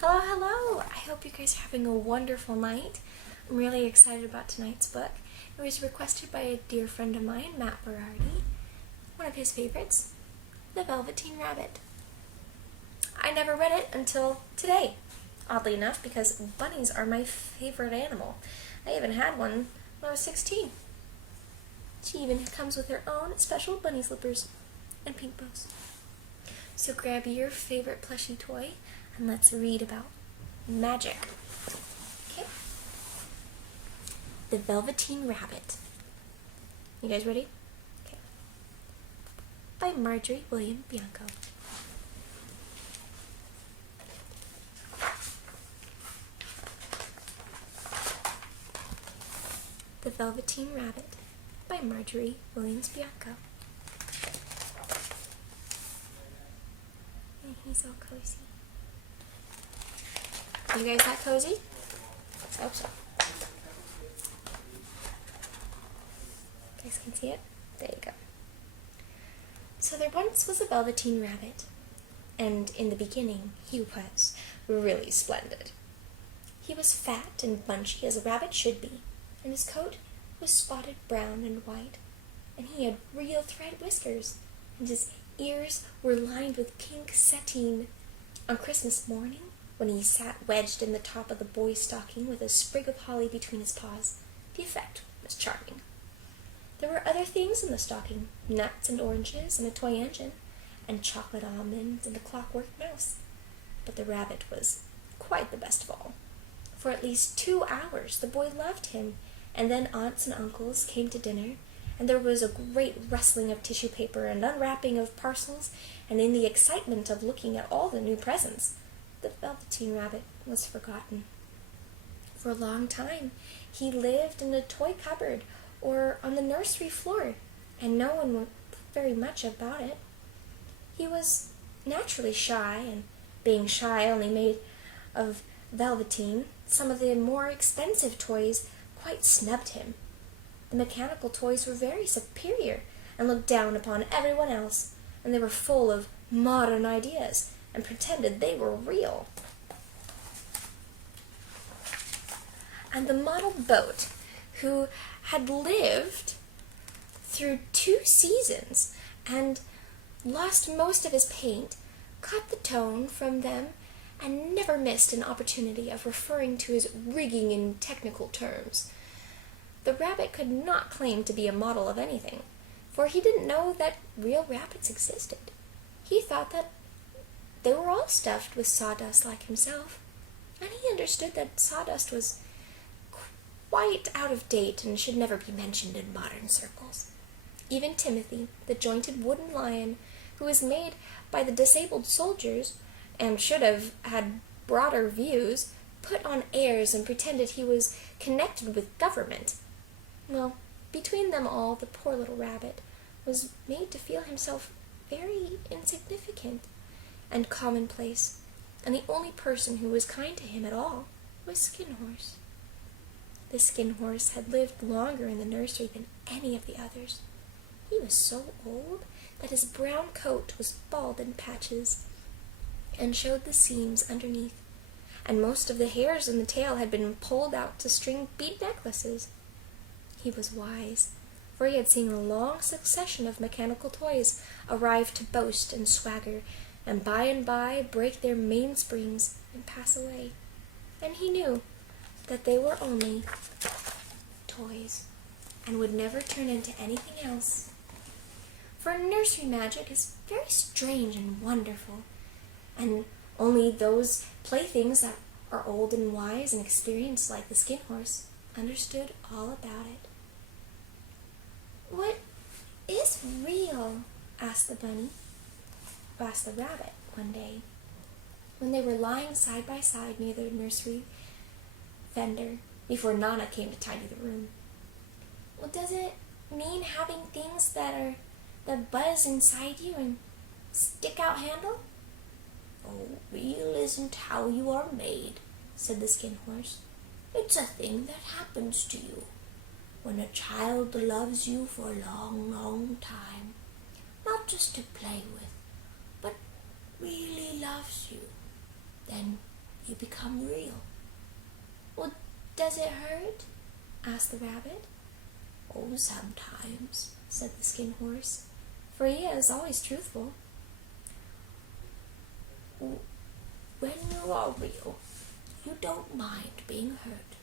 Hello, hello! I hope you guys are having a wonderful night. I'm really excited about tonight's book. It was requested by a dear friend of mine, Matt Berardi. One of his favorites, The Velveteen Rabbit. I never read it until today, oddly enough, because bunnies are my favorite animal. I even had one when I was 16. She even comes with her own special bunny slippers and pink bows. So grab your favorite plushie toy and let's read about magic. Okay? The Velveteen Rabbit. You guys ready? Okay. By Margery Bianco. The Velveteen Rabbit by Margery Bianco. And he's all cozy. You guys that cozy? I hope so. You guys can see it? There you go. So there once was a Velveteen Rabbit, and in the beginning he was really splendid. He was fat and bunchy as a rabbit should be, and his coat was spotted brown and white, and he had real thread whiskers, and his ears were lined with pink sateen. On Christmas morning, when he sat wedged in the top of the boy's stocking with a sprig of holly between his paws, the effect was charming. There were other things in the stocking, nuts and oranges and a toy engine, and chocolate almonds and a clockwork mouse. But the rabbit was quite the best of all. For at least 2 hours the boy loved him, and then aunts and uncles came to dinner, and there was a great rustling of tissue paper and unwrapping of parcels, and in the excitement of looking at all the new presents, the Velveteen Rabbit was forgotten. For a long time he lived in a toy cupboard or on the nursery floor, and no one knew very much about it. He was naturally shy, and being shy only made of velveteen, some of the more expensive toys quite snubbed him. The mechanical toys were very superior and looked down upon everyone else, and they were full of modern ideas and pretended they were real. And the model boat, who had lived through 2 seasons and lost most of his paint, caught the tone from them and never missed an opportunity of referring to his rigging in technical terms. The rabbit could not claim to be a model of anything, for he didn't know that real rabbits existed. He thought that they were all stuffed with sawdust like himself, and he understood that sawdust was quite out of date and should never be mentioned in modern circles. Even Timothy, the jointed wooden lion, who was made by the disabled soldiers and should have had broader views, put on airs and pretended he was connected with government. Well, between them all, the poor little rabbit was made to feel himself very insignificant and commonplace, and the only person who was kind to him at all was Skin Horse. The Skin Horse had lived longer in the nursery than any of the others. He was so old that his brown coat was bald in patches and showed the seams underneath, and most of the hairs in the tail had been pulled out to string bead necklaces. He was wise, for he had seen a long succession of mechanical toys arrive to boast and swagger, and by break their mainsprings and pass away. And he knew that they were only toys, and would never turn into anything else. For nursery magic is very strange and wonderful, and only those playthings that are old and wise and experienced like the Skin Horse understood all about it. "What is real?" asked the rabbit one day, when they were lying side by side near the nursery fender before Nana came to tidy the room. "Well, does it mean having things that buzz inside you and stick out handle?" "Oh, real isn't how you are made," said the Skin Horse. "It's a thing that happens to you when a child loves you for a long, long time, not just to play with, but really loves you. Then you become real. Well, does it hurt? Asked the rabbit. Oh, sometimes, said the Skin Horse, for he is always truthful. When you are real, you don't mind being hurt.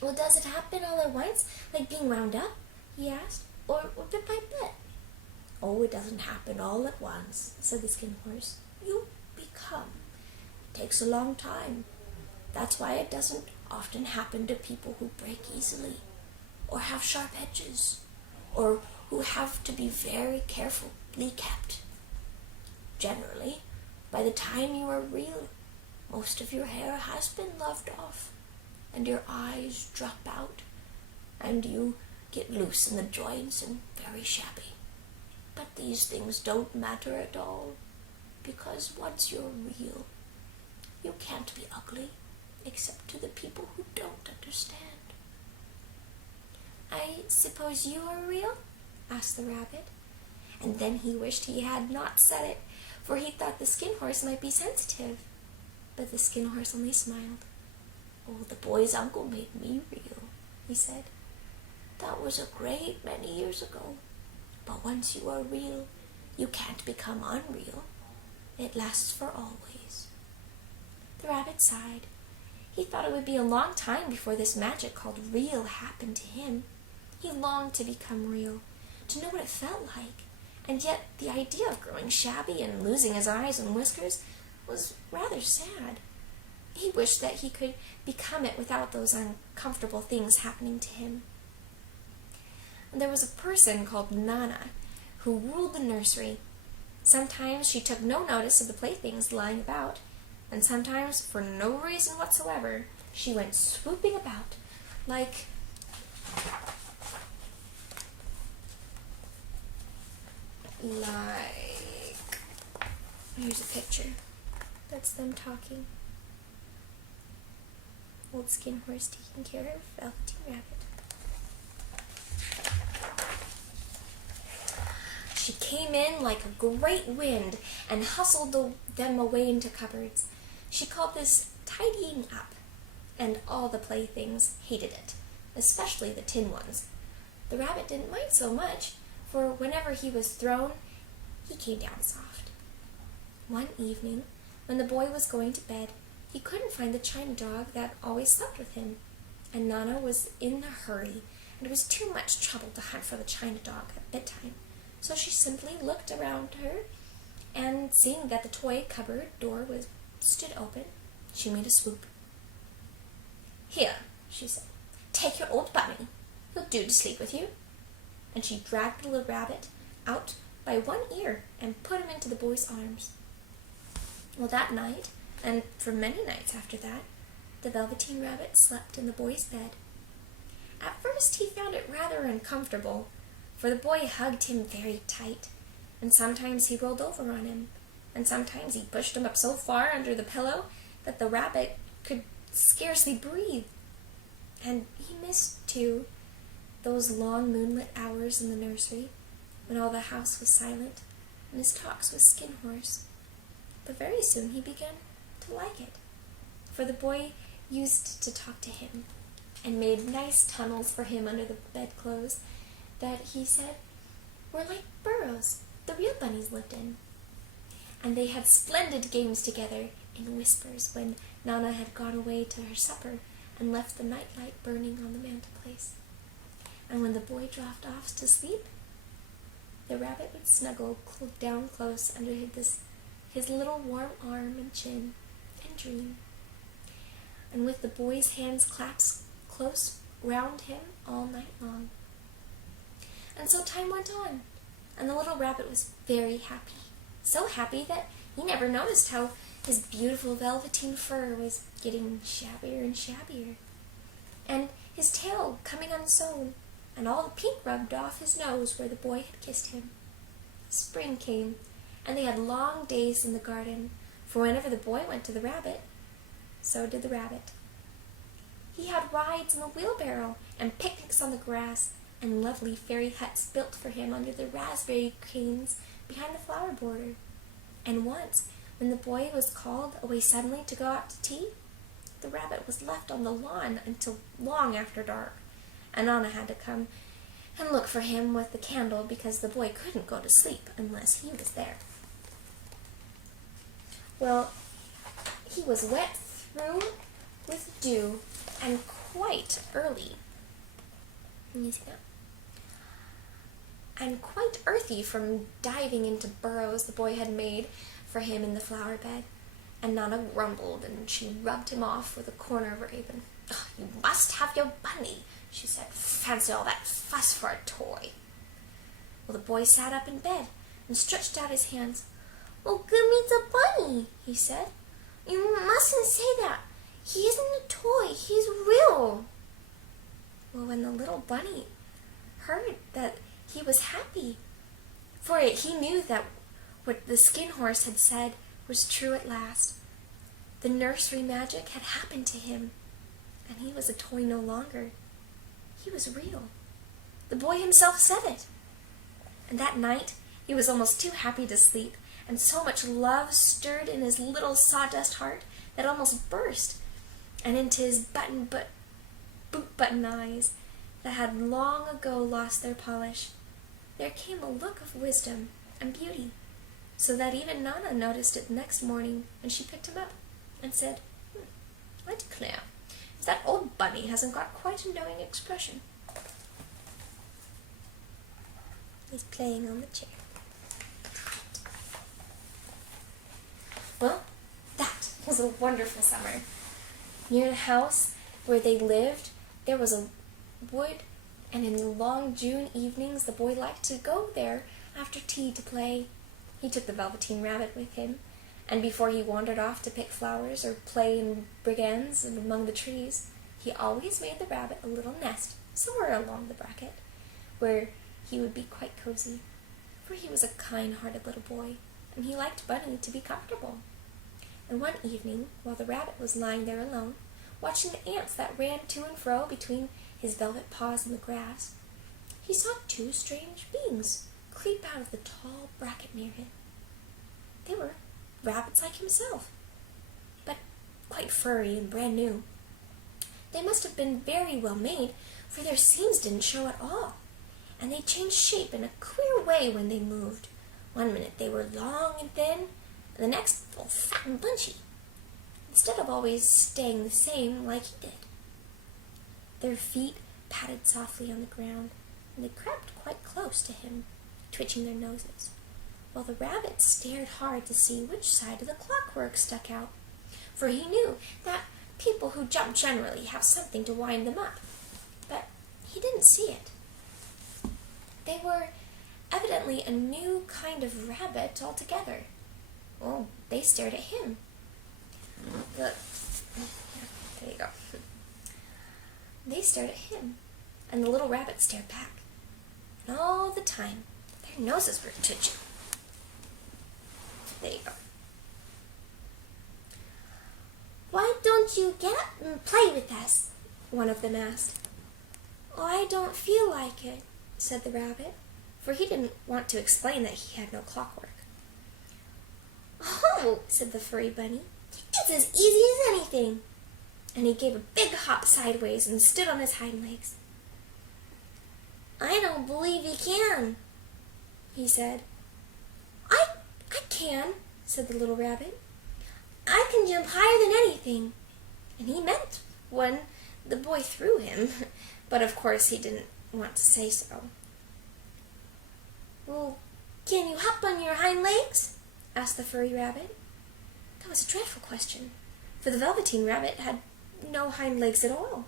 Well, does it happen all at once, like being wound up? He asked, or bit by bit? Oh, it doesn't happen all at once, said the Skin Horse. You become. It takes a long time. That's why it doesn't often happen to people who break easily, or have sharp edges, or who have to be very carefully kept. Generally, by the time you are real, most of your hair has been loved off, and your eyes drop out, and you get loose in the joints and very shabby. But these things don't matter at all, because once you're real, you can't be ugly, except to the people who don't understand. I suppose you are real? Asked the rabbit, and then he wished he had not said it, for he thought the Skin Horse might be sensitive. But the Skin Horse only smiled. Oh, the boy's uncle made me real, he said. That was a great many years ago. But once you are real, you can't become unreal. It lasts for always. The rabbit sighed. He thought it would be a long time before this magic called real happened to him. He longed to become real, to know what it felt like, and yet the idea of growing shabby and losing his eyes and whiskers was rather sad. He wished that he could become it without those uncomfortable things happening to him. And there was a person called Nana who ruled the nursery. Sometimes she took no notice of the playthings lying about, and sometimes, for no reason whatsoever, she went swooping about like here's a picture. That's them talking. Old Skin Horse taking care of Velveteen Rabbit. She came in like a great wind and hustled them away into cupboards. She called this tidying up, and all the playthings hated it, especially the tin ones. The rabbit didn't mind so much, for whenever he was thrown, he came down soft. One evening, when the boy was going to bed, he couldn't find the china dog that always slept with him, and Nana was in a hurry, and it was too much trouble to hunt for the china dog at bedtime. So she simply looked around her, and seeing that the toy cupboard door stood open, she made a swoop. Here, she said, take your old bunny. He'll do to sleep with you. And she dragged the little rabbit out by one ear and put him into the boy's arms. Well, that night, and for many nights after that, the Velveteen Rabbit slept in the boy's bed. At first he found it rather uncomfortable, for the boy hugged him very tight, and sometimes he rolled over on him, and sometimes he pushed him up so far under the pillow that the rabbit could scarcely breathe. And he missed, too, those long moonlit hours in the nursery when all the house was silent and his talks with Skin Horse. But very soon he began to like it, for the boy used to talk to him and made nice tunnels for him under the bedclothes that he said were like burrows the real bunnies lived in. And they had splendid games together in whispers when Nana had gone away to her supper and left the nightlight burning on the mantelpiece. And when the boy dropped off to sleep, the rabbit would snuggle down close under his little warm arm and chin and dream. And with the boy's hands clasped close round him all night long. And so time went on, and the little rabbit was very happy. So happy that he never noticed how his beautiful velveteen fur was getting shabbier and shabbier, and his tail coming unsewn, and all the pink rubbed off his nose where the boy had kissed him. Spring came, and they had long days in the garden, for whenever the boy went to the rabbit, so did the rabbit. He had rides in the wheelbarrow, and picnics on the grass, and lovely fairy huts built for him under the raspberry canes behind the flower border. And once, When the boy was called away suddenly to go out to tea, the rabbit was left on the lawn until long after dark, and Anna had to come and look for him with the candle because the boy couldn't go to sleep unless he was there. Well, he was wet through with dew and quite early. Can you see that? And quite earthy from diving into burrows the boy had made for him in the flower bed. And Nana grumbled, and she rubbed him off with a corner of her apron. "Oh, you must have your bunny," she said. "Fancy all that fuss for a toy." Well, the boy sat up in bed and stretched out his hands. "Oh, give me the bunny," he said. "You mustn't say that. He isn't a toy. He's real." Well, when the little bunny heard that, he was happy, for he knew that what the skin horse had said was true at last. The nursery magic had happened to him, and he was a toy no longer. He was real. The boy himself said it. And that night he was almost too happy to sleep, and so much love stirred in his little sawdust heart that it almost burst, and into his boot-button eyes that had long ago lost their polish, there came a look of wisdom and beauty, so that even Nana noticed it the next morning when she picked him up and said, "I declare, if that old bunny hasn't got quite a knowing expression." He's playing on the chair. Well, that was a wonderful summer. Near the house where they lived, there was a wood, and in the long June evenings the boy liked to go there after tea to play. He took the Velveteen rabbit with him, and before he wandered off to pick flowers or play in brigands among the trees, he always made the rabbit a little nest somewhere along the bracket, where he would be quite cozy, for he was a kind-hearted little boy, and he liked Bunny to be comfortable. And one evening, while the rabbit was lying there alone, watching the ants that ran to and fro between his velvet paws in the grass, he saw two strange beings creep out of the tall bracket near him. They were rabbits like himself, but quite furry and brand new. They must have been very well made, for their seams didn't show at all, and they changed shape in a queer way when they moved. One minute they were long and thin, and the next all fat and bunchy, instead of always staying the same like he did. Their feet patted softly on the ground, and they crept quite close to him, twitching their noses, while the rabbit stared hard to see which side of the clockwork stuck out, for he knew that people who jump generally have something to wind them up, but he didn't see it. They were evidently a new kind of rabbit altogether. Oh, they stared at him. Look, there you go. They stared at him, and the little rabbit stared back. And all the time, their noses were twitching. There you go. "Why don't you get up and play with us?" one of them asked. "Oh, I don't feel like it," said the rabbit, for he didn't want to explain that he had no clockwork. "Oh," said the furry bunny, "it's as easy as anything." And he gave a big hop sideways and stood on his hind legs. "I don't believe you can," he said. I can," said the little rabbit. "I can jump higher than anything." And he meant when the boy threw him, but of course he didn't want to say so. "Well, can you hop on your hind legs?" asked the furry rabbit. That was a dreadful question, for the Velveteen rabbit had no hind legs at all.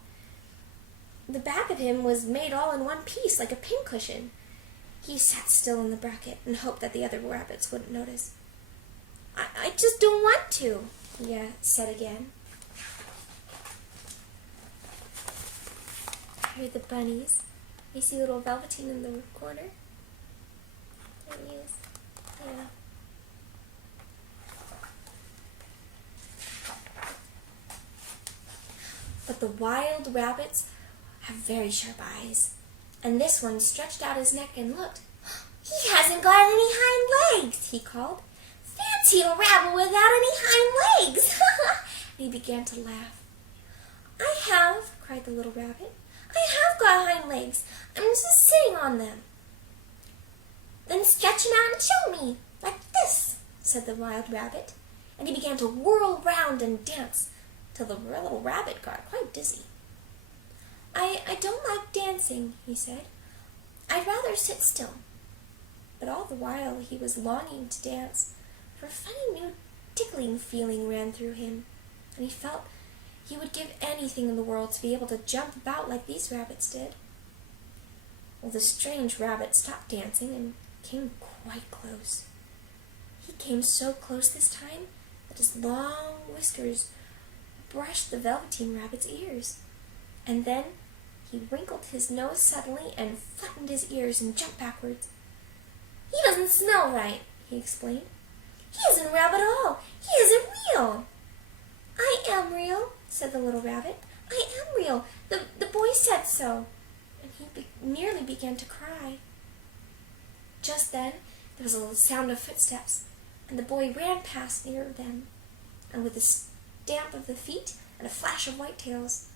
The back of him was made all in one piece, like a pincushion. He sat still in the bracket and hoped that the other rabbits wouldn't notice. I just don't want to," he said again. Here are the bunnies. You see little Velveteen in the corner? There he is. Yeah. But the wild rabbits have very sharp eyes, and this one stretched out his neck and looked. "He hasn't got any hind legs," he called. "Fancy to a rabbit without any hind legs." And he began to laugh. "I have," cried the little rabbit. "I have got hind legs. I'm just sitting on them." "Then stretch them out and show me, like this," said the wild rabbit. And he began to whirl round and dance till the little rabbit got quite dizzy. I don't like dancing," he said. "I'd rather sit still." But all the while he was longing to dance, for a funny new tickling feeling ran through him, and he felt he would give anything in the world to be able to jump about like these rabbits did. Well, the strange rabbit stopped dancing and came quite close. He came so close this time that his long whiskers brushed the Velveteen rabbit's ears, and then he wrinkled his nose suddenly and flattened his ears and jumped backwards. "He doesn't smell right," he explained. "He isn't a rabbit at all. He isn't real." "I am real," said the little rabbit. "I am real. The boy said so." And he nearly began to cry. Just then there was a little sound of footsteps, and the boy ran past near them, and with a stamp of the feet and a flash of white tails,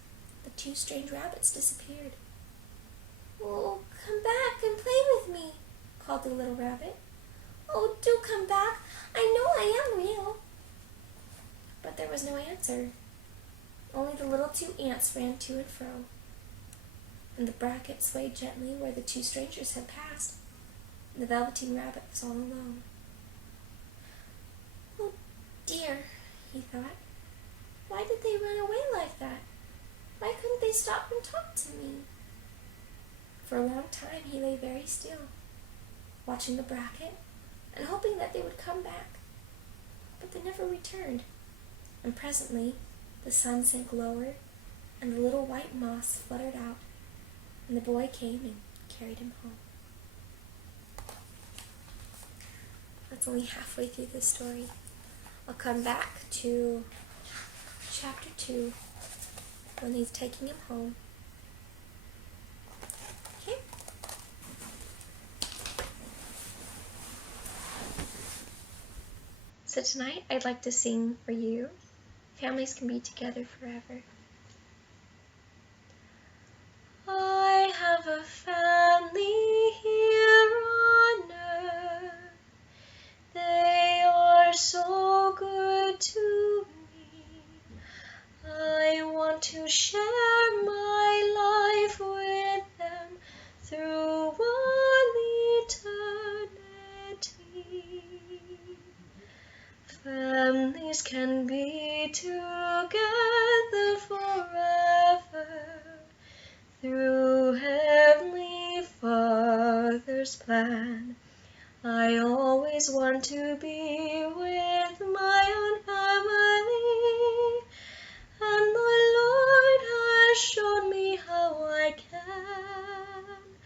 the two strange rabbits disappeared. "Oh, come back and play with me," called the little rabbit. "Oh, do come back. I know I am real." But there was no answer. Only the little two ants ran to and fro, and the bracket swayed gently where the two strangers had passed, and the Velveteen rabbit was all alone. "Oh dear," he thought. "Why did they run away like that? Why couldn't they stop and talk to me?" For a long time he lay very still, watching the bracket and hoping that they would come back. But they never returned, and presently the sun sank lower and the little white moths fluttered out, and the boy came and carried him home. That's only halfway through the story. I'll come back to chapter 2 when he's taking him home. Okay? So tonight I'd like to sing for you, "Families Can Be Together Forever." I have a family here on earth. They are so good to me. I want to share my life with them through all eternity. Families can be together forever through Heavenly Father's plan. I always want to be with my own family, and the Lord has shown me how I can.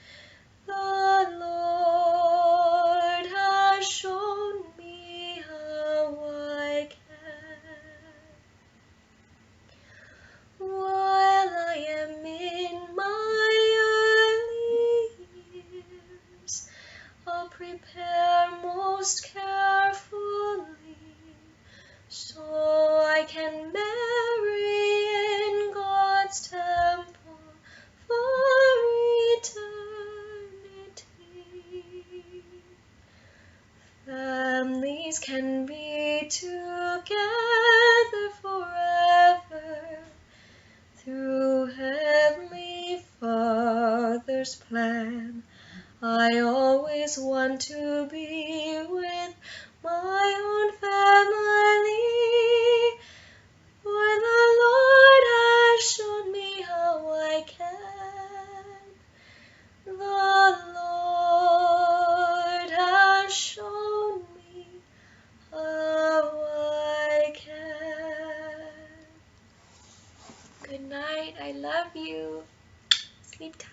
The Lord has shown me how I can. While I am in my early years, I'll prepare most carefully, so I can marry in God's temple for eternity. Families can be together forever through Heavenly Father's plan. I always want to be with my own family, for the Lord has shown me how I can. The Lord has shown me how I can. Good night. I love you. Sleep tight.